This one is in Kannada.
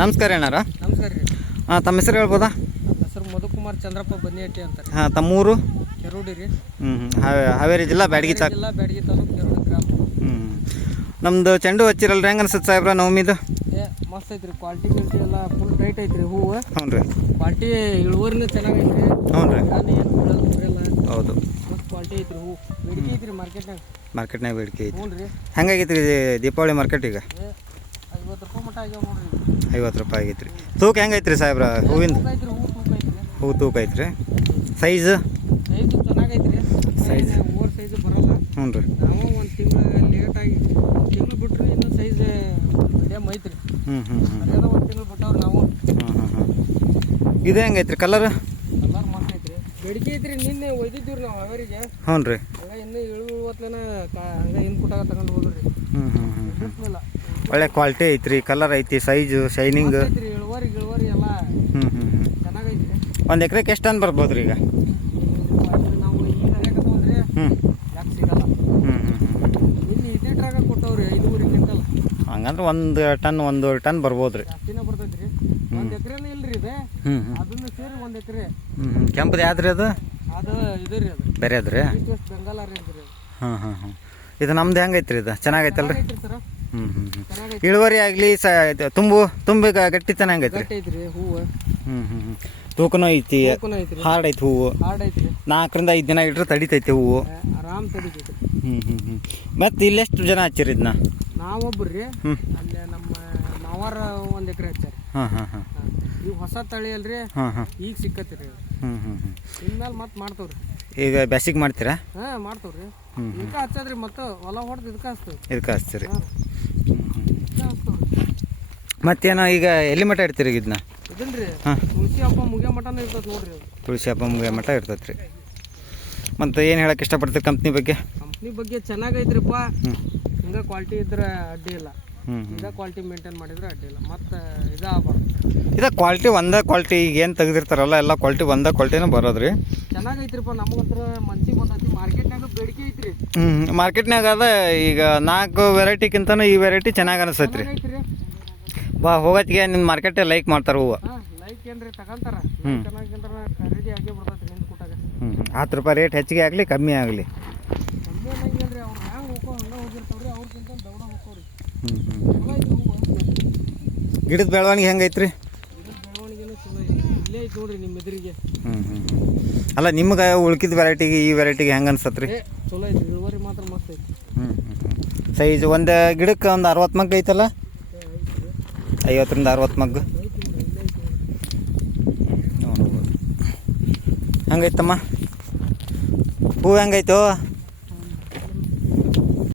ನಮಸ್ಕಾರ ಅಣ್ಣಾರ. ನಮಸ್ಕಾರ ರೀ. ತಮ್ಮ ಹೆಸರು ಹೇಳ್ಬೋದಾ? ನಮ್ಮ ಹೆಸರು ಮಧುಕುಮಾರ್ ಚಂದ್ರಪ್ಪ ಬನ್ನಿಹಟ್ಟಿ ಅಂತಾರೆ. ತಮ್ಮೂರು? ಕೆರೂಡಿ ರೀ. ಹಾವೇರಿ ಜಿಲ್ಲಾ ಬ್ಯಾಡಗಿ ಜಿಲ್ಲಾ ಬ್ಯಾಡಗಿ ತಾಲೂಕು ಕೆರೂಡಿ ಗ್ರಾಮ. ನಮ್ದು ಚೆಂಡು ಹಚ್ಚಿರಲ್ರಿ, ಹೆಂಗೆ ಅನ್ಸುತ್ತೆ ಸಾಹೇಬ್ರ ನವಮಿದು? ಮಸ್ತ್ ಐತ್ರಿ, ಕ್ವಾಲಿಟಿ ಗಿಲ್ಟಿ ಎಲ್ಲ ಫುಲ್ ಟೈಟ್ ಐತ್ರಿ ಹೂವು. ಹ್ಞೂ ರೀ. ಕ್ವಾಲಿಟಿ ಇಳುವರಿನೂ ಚೆನ್ನಾಗೈತ್ರಿ. ಹ್ಞೂ ರೀ. ಏನು ಬೀಳಲ್ಲ. ಹೌದು, ಮಸ್ತ್ ಕ್ವಾಲಿಟಿ ಐತ್ರಿ ಹೂವು. ಬೇಡಿಕೆ ಐತ್ರಿ ಮಾರ್ಕೆಟ್ನಾಗ ಬೇಡಿಕೆ ಐತಿ. ಹ್ಞೂ ರೀ. ಹೆಂಗಾಗೈತಿ ರೀ ದೀಪಾವಳಿ ಮಾರ್ಕೆಟ್ ಈಗ? 50 ರೂಪಾಯಿ ಮಟ್ಟ ಆಗ್ಯಾವ ನೋಡ್ರಿ. 50 ರೂಪಾಯಿ ಆಗೈತ್ರಿ. ತೂಕ ಹೆಂಗೈತ್ರಿ ಸಾಹೇಬ್ರ ಹೂವಿಂದ? ತೂಕ ಐತ್ರಿ, ಹೂವು ತೂಕ ಐತ್ರಿ. ಹೂವು ತೂಕ ಐತ್ರಿ. ಸೈಜ್ ಚೆನ್ನಾಗೈತ್ರಿ. ಸೈಜ್ ಓವರ್ ಸೈಜ್ ಬರಲ್ಲ. ಹ್ಞೂ ರೀ. ನಾವು ಒಂದು ತಿಂಗಳು ಲೇಟಾಗಿ ತಿಂಗಳು ಬಿಟ್ರಿ ಇನ್ನೂ ಸೈಜ್ ಮೀಡಿಯಮ್ ಐತ್ರಿ. ಅದೇನೋ ಒಂದು ತಿಂಗಳು ಬಿಟ್ಟವ್ರಿ ನಾವು. ಇದು ಹೆಂಗೈತ್ರಿ ಕಲರ್? ಕಲರ್ ಮಸ್ತ್ ಐತ್ರಿ, ಬೇಡಿಕೆ ಐತ್ರಿ. ನಿನ್ನೆ ಒಯ್ದಿದ್ದೀವ್ರಿ ನಾವು ಅವರಿಗೆ. ಹ್ಞೂ ರೀ. ಹಂಗ ಇನ್ನೂ 70 ಹಂಗೆ ಇನ್ಪುಟ್ಟಾಗ ತಗೊಂಡು ಹೋದ್ರಿ. ಬಿಟ್ಟಿಲ್ಲ. ಒಳ್ಳೆ ಕ್ವಾಲಿಟಿ ಐತ್ರಿ, ಕಲರ್ ಐತಿ, ಸೈಜು, ಶೈನಿಂಗ್ ಐತ್ರಿ. ಇಳುವರಿ ಎಲ್ಲ ಚೆನ್ನಾಗೈತ್ರಿ. ಒಂದು ಎಕರೆಗೆ ಎಷ್ಟು ಟನ್ ಬರ್ಬೋದು ರೀ ಈಗ? ನಾವು ಈಗ ತಗೊಂಡ್ರಿ ಯಾಕೆ ಸಿಗಲ್ಲ. ಇಲ್ಲಿ ಇದ್ರಾಗ ಕೊಟ್ಟವ್ರಿ 5 ಕ್ವಿಂಟಲ್. ಹಂಗಂದ್ರೆ 1 ಟನ್ ಬರ್ಬೋದು ರೀ. ಜಾಸ್ತಿನೇ ಬರ್ತೈತ್ರಿ. 1 ಎಕರೆನೇ ಇಲ್ರಿ ಇದೆ. ಅದನ್ನ ಸೇರಿ 1 ಎಕರೆ. ಕೆಂಪದು ಯಾವ್ದು ಅದು? ಅದು ಇದು ರೀ, ಅದು ಬೇರೆ ಅದ್ರಿ. ಬೆಂಗಾಲ ರೀ ಅಂದ್ರಿ. ಇದು ನಮ್ದು ಹೆಂಗೈತ್ರಿ? ಇದು ಚೆನ್ನಾಗೈತಲ್ರಿ? ಸರ್ ಇಳುವರಿ ಆಗಲಿ ತುಂಬಿ ಗಟ್ಟಿತನ ಹೆಂಗೈತ್ರಿ? ಐತ್ರಿ ಹೂವು. ತೂಕನೂ ಐತಿ, ಐತ್ರಿ. ಹಾರ್ಡ್ ಐತಿ ಹೂವು. ಹಾರ್ಡ್ ಐತ್ರಿ. 4 ರಿಂದ 5 ದಿನ ಇಟ್ರೆ ತಡಿತೈತಿ ಹೂವು. ಆರಾಮ್ ತಡಿತೈತ್ರಿ. ಮತ್ತೆ ಇಲ್ಲೆಷ್ಟು ಜನ ಹಚ್ಚಿರಿ ಇದನ್ನ? ನಾವೊಬ್ರಿ. ಅಲ್ಲೇ ನಮ್ಮ ಮಾವಾರ 1 ಎಕರೆ ಹಚ್ಚಾರಿ. ಈಗ ಹೊಸ ತಳಿ ಅಲ್ರಿ, ಈಗ ಸಿಕ್ಕತ್ರಿ. ಇನ್ಮೇಲೆ ಮತ್ತೆ ಮಾಡ್ತವ್ರಿ. ಈಗ ಬ್ಯಾಸಿಗೆ ಮಾಡ್ತೀರಾ? ಮಾಡ್ತವ್ರಿ. ಇದಕ್ಕೆ ಹಚ್ಚದ್ರಿ, ಮತ್ತೆ ಹೊಲ ಹೊಡೆದು ಇದಕ್ಕೆ ಹಚ್ತೇವೆ. ಇದಕ್ಕೆ ಹಚ್ತೀರಿ. ಮತ್ತೇನೋ ಈಗ ಎಲ್ಲಿ ಮಟ್ಟ ಇಡ್ತೀರಿ ಇದನ್ನ? ಇದನ್ರಿ ತುಳಸಿ ಹಬ್ಬ ಮುಗಿಯೋ ಮಟನೂ ಇರ್ತೈತೆ ನೋಡ್ರಿ. ತುಳಸಿ ಹಬ್ಬ ಮುಗಿಯೋ ಮಟ್ಟ ಇರ್ತೈತೆ ರೀ. ಮತ್ತು ಏನು ಹೇಳಕ್ಕೆ ಇಷ್ಟಪಡ್ತೀರಿ ಕಂಪ್ನಿ ಬಗ್ಗೆ? ಕಂಪ್ನಿ ಬಗ್ಗೆ ಚೆನ್ನಾಗೈತ್ರಿಪ್ಪ. ಹಿಂಗೆ ಕ್ವಾಲಿಟಿ ಇದ್ರೆ ಅಡ್ಡಿ ಇಲ್ಲ. ಹಿಂಗೆ ಕ್ವಾಲಿಟಿ ಮೇಂಟೈನ್ ಮಾಡಿದ್ರೆ ಅಡ್ಡಿ ಇಲ್ಲ. ಮತ್ತು ಇದು ಕ್ವಾಲಿಟಿ ಒಂದೇ ಕ್ವಾಲಿಟಿ. ಈಗ ಏನು ತೆಗೆದಿರ್ತಾರಲ್ಲ ಎಲ್ಲ ಕ್ವಾಲಿಟಿ ಒಂದೇ ಕ್ವಾಲಿಟಿನೇ ಬರೋದ್ರಿ. ಚೆನ್ನಾಗೈತ್ರಿಪ್ಪ. ನಮಗಂತ್ರ ಮನ್ಸಿಗೆ ಬಂದೈತಿ. ಮಾರ್ಕೆಟ್ನಾಗ ಬೇಡಿಕೆ ಐತ್ರಿ. ಮಾರ್ಕೆಟ್ನಾಗ ಅದ ಈಗ 4 ವೆರೈಟಿಗಿಂತನೂ ಈ ವೆರೈಟಿ ಚೆನ್ನಾಗಿ ಅನಿಸ್ತೈತೆ ರೀ. ಹೋಗೋತ್ತಿಗೆ ನಿಮ್ಮ ಮಾರ್ಕೆಟೇ ಲೈಕ್ ಮಾಡ್ತಾರೆ ಹೂವು. ಲೈಕ್ ಏನ್ರಿ ತಗೊಂತಾರ. ಚೆನ್ನಾಗಿಂದ್ರ ಖರೀದಿ ಆಗೇ ಬಿಡ್ತೈತಿ ನಿಂದು ಕೊಟ್ಟಾಗ. 10 ರೂಪಾಯಿ ರೇಟ್ ಹೆಚ್ಚಿಗೆ ಆಗಲಿ ಕಮ್ಮಿ ಆಗಲಿ ಕಮ್ಮಿ ಆಗಂಗಿಲ್ರಿ. ಅವ್ರು ಹ್ಯಾಂಗೆ ಹಂಗೆ ಹೋಗಿರ್ತಾವ್ರಿ, ಅವ್ರಿಗಿಂತ ದೌಡ ಹೋಗ್ತಾವ್ರಿ. ಗಿಡದ ಬೆಳವಣಿಗೆ ಹೆಂಗೈತ್ರಿ? ಗಿಡದ ಬೆಳವಣಿಗೆನೂ ಚಲೋ ಐತಿ. ಇಲ್ಲೇ ಐತಿ ನೋಡ್ರಿ ನಿಮ್ಮ ಎದುರಿಗೆ. ಅಲ್ಲ ನಿಮ್ಗೆ ಉಳ್ಕಿದ ವೆರೈಟಿಗೆ ಈ ವೆರೈಟಿಗೆ ಹೆಂಗೆ ಅನ್ಸತ್ರಿ? ಚಲೋ ಐತಿ. ಇಳುವರಿ ಮಾತ್ರ ಮಸ್ತ್ ಐತಿ. ಸೈಜ್ ಒಂದು ಗಿಡಕ್ಕೆ ಒಂದು 60 ಮಗ್ಗ ಐತಲ್ಲ? 50 ರಿಂದ 60 ಮಗ್ಗು ನೋಡ್ಬೋದು. ಹೆಂಗೈತಮ್ಮ ಹೂವು? ಹೆಂಗೈತು?